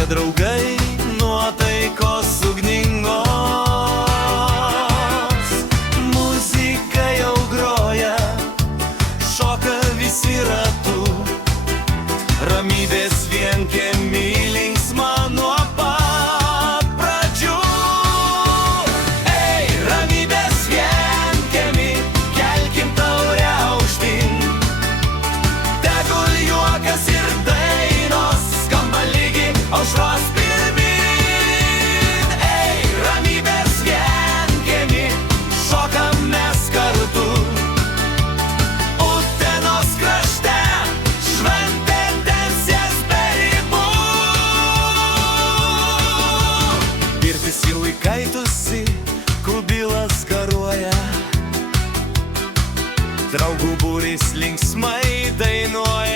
šneka draugai, nuotaikos ugningos. Muzika jau groja, šoka visi ratu, ramybės vienkiemy linksma nuo pat pradžių. Ei, ramybės vienkiemy, kelkim taurę aukštyn, tegul juokas ir dainos skamba lygiai aušros pirmyn. Ei, ramybės vienkiemy, šokam mes kartu, Utenos krašte šventė tęsias be ribų. Pirtis jau įkaitusi, kubilas garuoja, draugų būrys linksmai dainuoja.